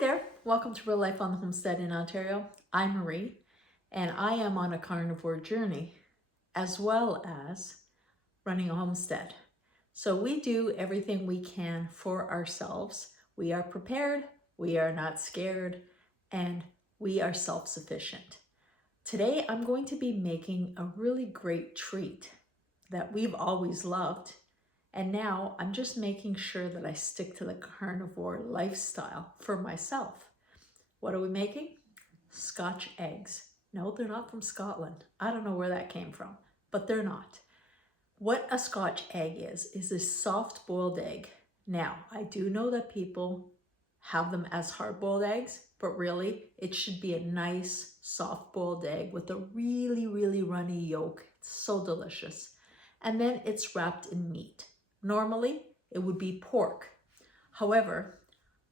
Hi there, welcome to Real Life on the Homestead in Ontario. I'm Marie, and I am on a carnivore journey as well as running a homestead. So we do everything we can for ourselves. We are prepared, we are not scared, and we are self-sufficient. Today I'm going to be making a really great treat that we've always loved. And now I'm just making sure that I stick to the carnivore lifestyle for myself. What are we making? Scotch eggs. No, they're not from Scotland. I don't know where that came from, but they're not. What a Scotch egg is a soft boiled egg. Now, I do know that people have them as hard boiled eggs, but really it should be a nice soft boiled egg with a really, really runny yolk. It's so delicious. And then it's wrapped in meat. Normally, it would be pork. However,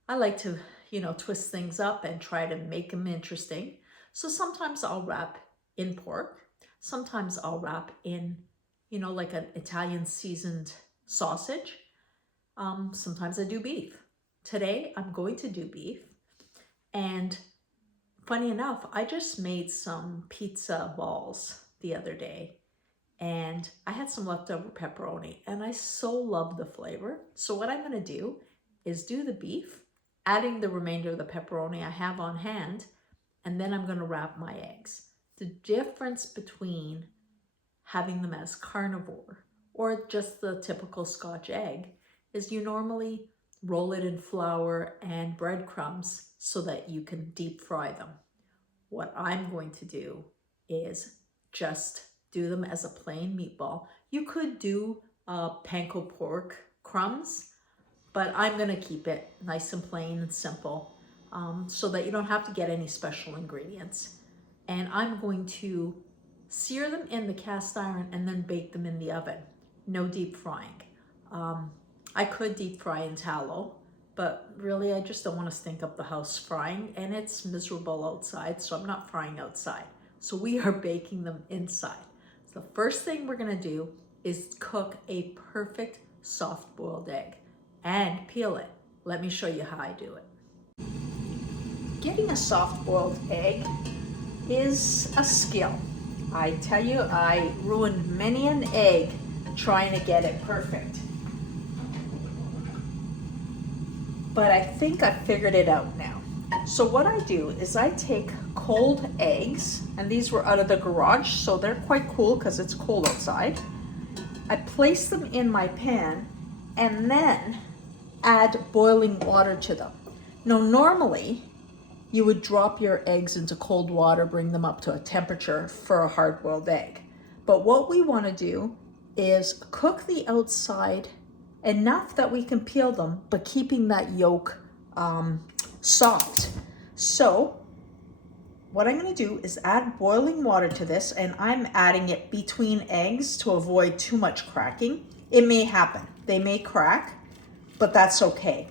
I like to, twist things up and try to make them interesting. So sometimes I'll wrap in pork. Sometimes I'll wrap in, like an Italian seasoned sausage. Sometimes I do beef. Today, I'm going to do beef. And funny enough, I just made some pizza balls the other day. And I had some leftover pepperoni and I so love the flavor. So what I'm gonna do is do the beef, adding the remainder of the pepperoni I have on hand, and then I'm gonna wrap my eggs. The difference between having them as carnivore or just the typical Scotch egg is you normally roll it in flour and breadcrumbs so that you can deep fry them. What I'm going to do is just do them as a plain meatball. You could do panko pork crumbs, but I'm gonna keep it nice and plain and simple so that you don't have to get any special ingredients. And I'm going to sear them in the cast iron and then bake them in the oven. No deep frying. I could deep fry in tallow, but really I just don't want to stink up the house frying, and it's miserable outside, so I'm not frying outside. So we are baking them inside. The first thing we're gonna do is cook a perfect soft-boiled egg and peel it. Let me show you how I do it. Getting a soft-boiled egg is a skill. I tell you, I ruined many an egg trying to get it perfect. But I think I figured it out now. So what I do is I take cold eggs, and these were out of the garage, so they're quite cool because it's cold outside. I place them in my pan and then add boiling water to them. Now, normally you would drop your eggs into cold water, bring them up to a temperature for a hard-boiled egg. But what we want to do is cook the outside enough that we can peel them, but keeping that yolk soft. So what I'm going to do is add boiling water to this, and I'm adding it between eggs to avoid too much cracking. It may happen. They may crack, but that's okay.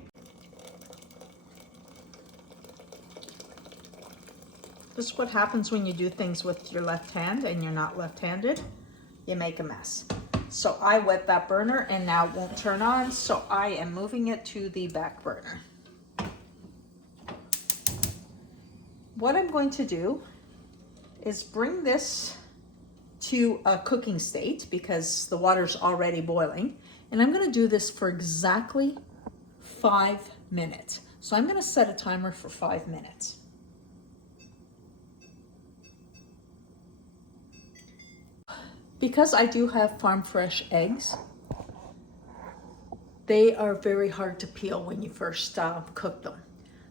This is what happens when you do things with your left hand and you're not left-handed. You make a mess. So I wet that burner and now it won't turn on, so I am moving it to the back burner. What I'm going to do is bring this to a cooking state because the water's already boiling. And I'm gonna do this for exactly 5 minutes. So I'm gonna set a timer for 5 minutes. Because I do have farm fresh eggs, they are very hard to peel when you first cook them.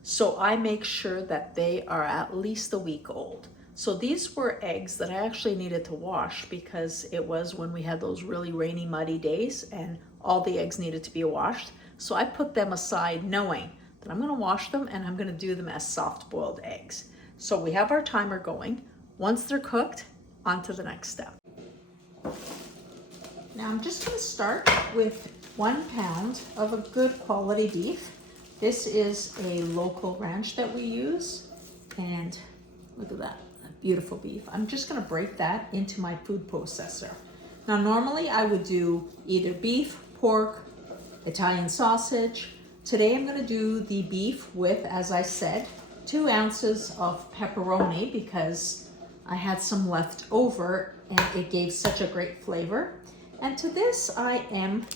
So I make sure that they are at least a week old. So these were eggs that I actually needed to wash because it was when we had those really rainy, muddy days and all the eggs needed to be washed. So I put them aside knowing that I'm gonna wash them and I'm gonna do them as soft-boiled eggs. So we have our timer going. Once they're cooked, on to the next step. Now I'm just gonna start with 1 pound of a good quality beef. This is a local ranch that we use, and look at that beautiful beef. I'm just gonna break that into my food processor. Now normally I would do either beef, pork, Italian sausage, Today I'm going to do the beef with, as I said, 2 ounces of pepperoni because I had some left over and it gave such a great flavor. And to this I am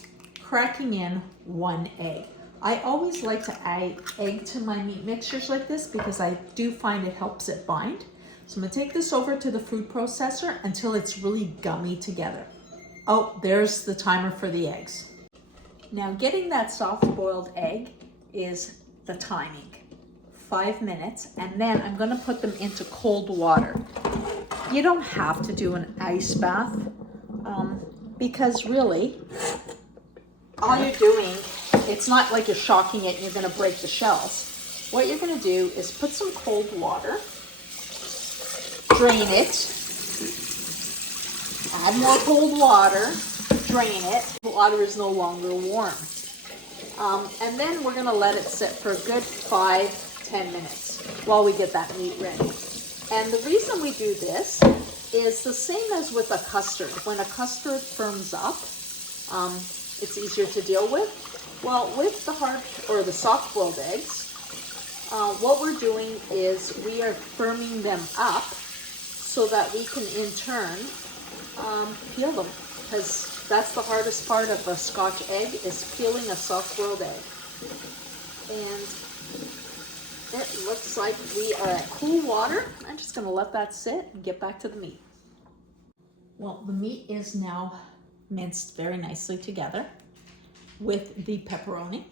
cracking in 1 egg. I always like to add egg to my meat mixtures like this because I do find it helps it bind. So I'm going to take this over to the food processor until it's really gummy together. Oh, there's the timer for the eggs. Now getting that soft boiled egg is the timing. 5 minutes, and then I'm gonna put them into cold water. You don't have to do an ice bath because really all you're doing, it's not like you're shocking it and you're gonna break the shells. What you're gonna do is put some cold water, drain it, add more cold water, drain it. The water is no longer warm. And then we're gonna let it sit for a good 5-10 minutes while we get that meat ready. And the reason we do this is the same as with a custard. When a custard firms up, it's easier to deal with. Well, with the hard or the soft boiled eggs, what we're doing is we are firming them up so that we can in turn peel them, because that's the hardest part of a Scotch egg, is peeling a soft-boiled egg. And it looks like we are at cool water. I'm just going to let that sit and get back to the meat. Well, the meat is now minced very nicely together with the pepperoni.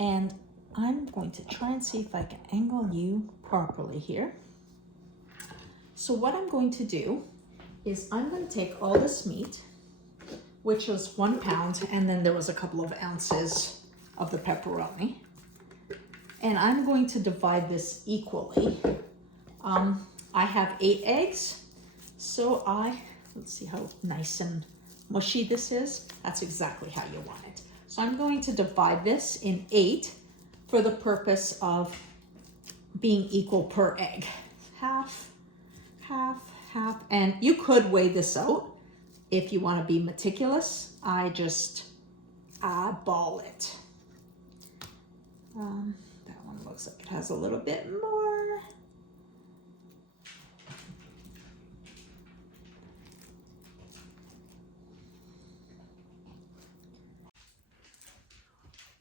And I'm going to try and see if I can angle you properly here. So what I'm going to do is I'm going to take all this meat, which was 1 pound, and then there was a couple of ounces of the pepperoni. And I'm going to divide this equally. I have 8 eggs, so let's see how nice and mushy this is. That's exactly how you want it. So I'm going to divide this in 8 for the purpose of being equal per egg. Half, half, half, and you could weigh this out if you want to be meticulous. I just eyeball it. That one looks like it has a little bit more.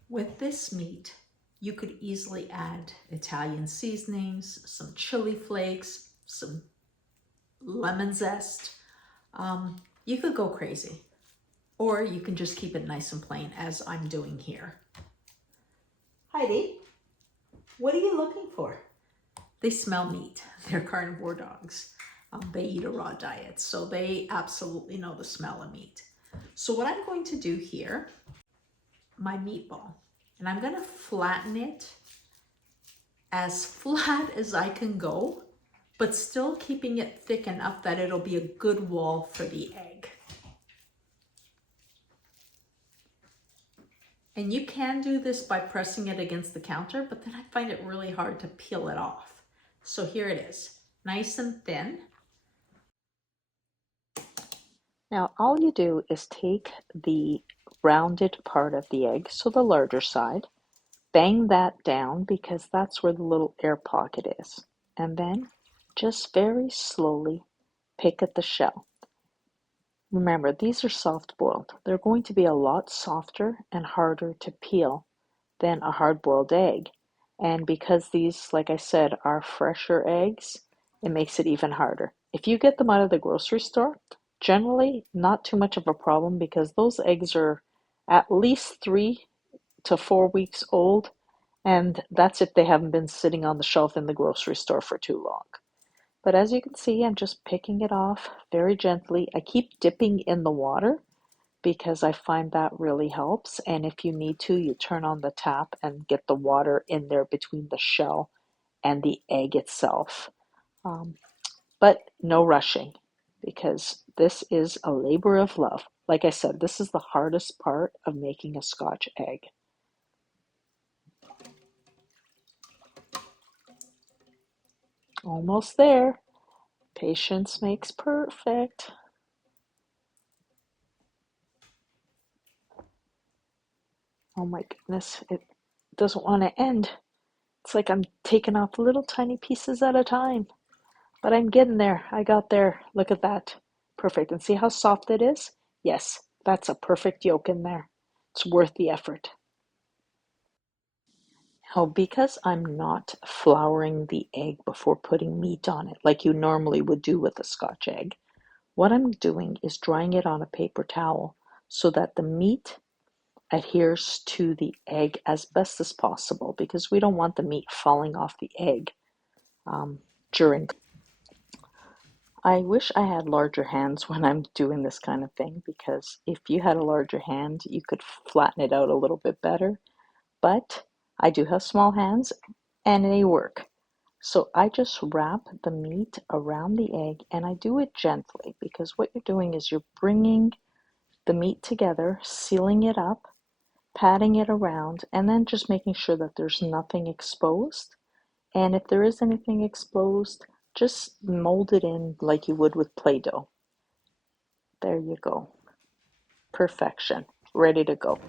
With this meat, you could easily add Italian seasonings, some chili flakes, some lemon zest. You could go crazy, or you can just keep it nice and plain as I'm doing here. Heidi, what are you looking for? They smell meat. They're carnivore dogs. They eat a raw diet, so they absolutely know the smell of meat. So what I'm going to do here, my meatball, and I'm going to flatten it as flat as I can go, but still keeping it thick enough that it'll be a good wall for the egg. And you can do this by pressing it against the counter, but then I find it really hard to peel it off. So here it is, nice and thin. Now all you do is take the rounded part of the egg, so the larger side, bang that down because that's where the little air pocket is, and then just very slowly pick at the shell. Remember, these are soft boiled. They're going to be a lot softer and harder to peel than a hard boiled egg. And because these, like I said, are fresher eggs, it makes it even harder. If you get them out of the grocery store, generally not too much of a problem because those eggs are at least 3 to 4 weeks old, and that's if they haven't been sitting on the shelf in the grocery store for too long. But as you can see, I'm just picking it off very gently. I keep dipping in the water because I find that really helps. And if you need to, you turn on the tap and get the water in there between the shell and the egg itself. But no rushing because this is a labor of love. Like I said, this is the hardest part of making a Scotch egg. Almost there. Patience makes perfect. Oh my goodness, doesn't want to end. It's like I'm taking off little tiny pieces at a time. But I'm getting there. I got there. Look at that. Perfect. And see how soft it is? Yes, that's a perfect yolk in there. It's worth the effort. Now, because I'm not flouring the egg before putting meat on it, like you normally would do with a Scotch egg, what I'm doing is drying it on a paper towel so that the meat adheres to the egg as best as possible, because we don't want the meat falling off the egg during. I wish I had larger hands when I'm doing this kind of thing, because if you had a larger hand, you could flatten it out a little bit better. But I do have small hands and they work. So I just wrap the meat around the egg, and I do it gently, because what you're doing is you're bringing the meat together, sealing it up, patting it around, and then just making sure that there's nothing exposed. And if there is anything exposed, just mold it in like you would with Play-Doh. There you go. Perfection. Ready to go.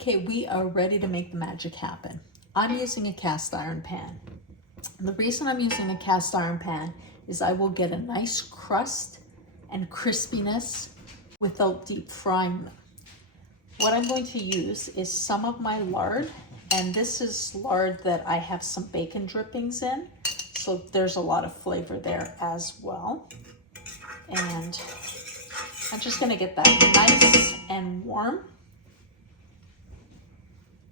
Okay, we are ready to make the magic happen. I'm using a cast iron pan. And the reason I'm using a cast iron pan is I will get a nice crust and crispiness without deep frying them. What I'm going to use is some of my lard, and this is lard that I have some bacon drippings in, so there's a lot of flavor there as well. And I'm just gonna get that nice and warm.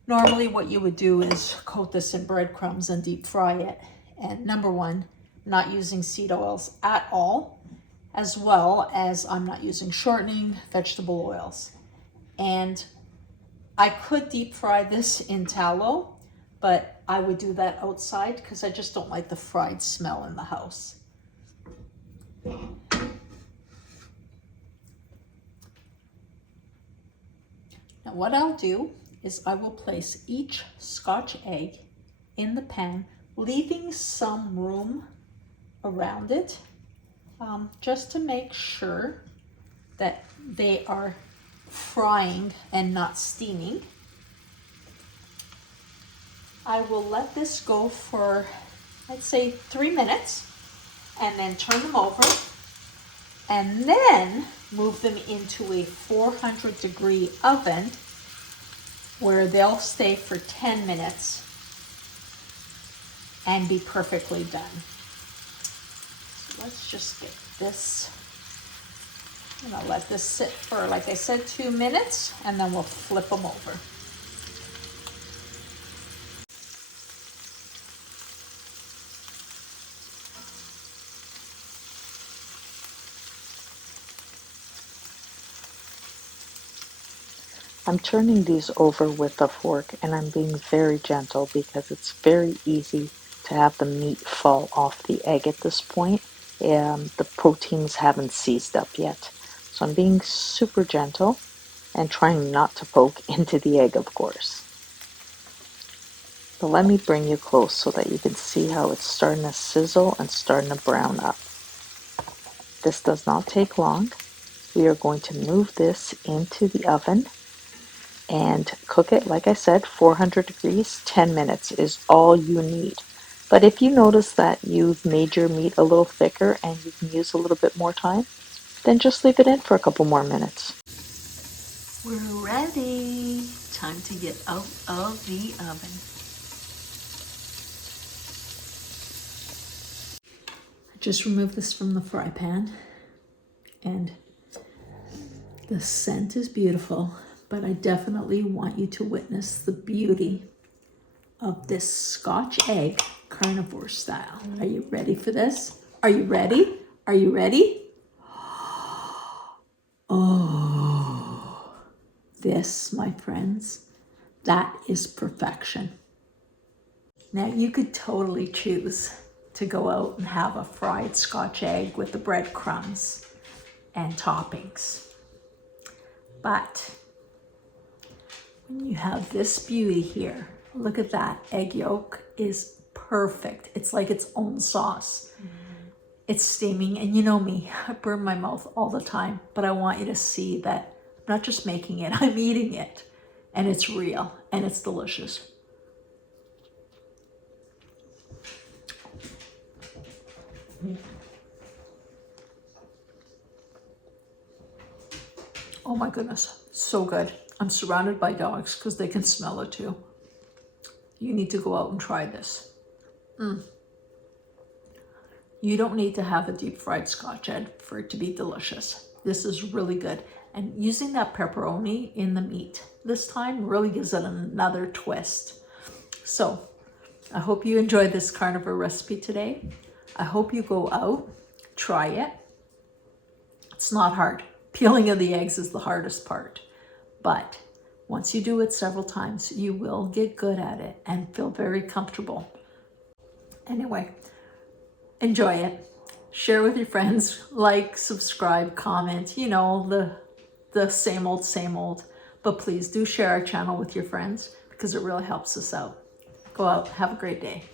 Normally what you would do is coat this in breadcrumbs and deep fry it. And number one, not using seed oils at all, as well as I'm not using shortening vegetable oils. And I could deep fry this in tallow, but I would do that outside because I just don't like the fried smell in the house. Now what I'll do is I will place each Scotch egg in the pan, leaving some room around it, just to make sure that they are frying and not steaming. I will let this go for, I'd say 3 minutes, and then turn them over, and then move them into a 400-degree oven where they'll stay for 10 minutes and be perfectly done. So let's just get this. I'm gonna let this sit for, like I said, 2 minutes, and then we'll flip them over. I'm turning these over with a fork, and I'm being very gentle because it's very easy to have the meat fall off the egg at this point. The proteins haven't seized up yet. So I'm being super gentle and trying not to poke into the egg, of course. But let me bring you close so that you can see how it's starting to sizzle and starting to brown up. This does not take long. We are going to move this into the oven and cook it, like I said, 400 degrees. 10 minutes is all you need. But if you notice that you've made your meat a little thicker and you can use a little bit more time, then just leave it in for a couple more minutes. We're ready. Time to get out of the oven. I just removed this from the fry pan, and the scent is beautiful, but I definitely want you to witness the beauty of this Scotch egg carnivore style. Are you ready for this? Are you ready? Are you ready? Oh, this, my friends, that is perfection. Now you could totally choose to go out and have a fried Scotch egg with the breadcrumbs and toppings. But when you have this beauty here, look at that, egg yolk is perfect. It's like its own sauce. It's steaming, and you know me, I burn my mouth all the time, but I want you to see that I'm not just making it, I'm eating it. and it's real and it's delicious. Oh my goodness, so good. I'm surrounded by dogs because they can smell it too. You need to go out and try this. You don't need to have a deep fried Scotch egg for it to be delicious. This is really good. And using that pepperoni in the meat this time really gives it another twist. So I hope you enjoyed this carnivore recipe today. I hope you go out, try it. It's not hard. Peeling of the eggs is the hardest part. But once you do it several times, you will get good at it and feel very comfortable. Anyway, enjoy it. Share with your friends, like, subscribe, comment, you know, the same old. But please do share our channel with your friends because it really helps us out. Go out, have a great day.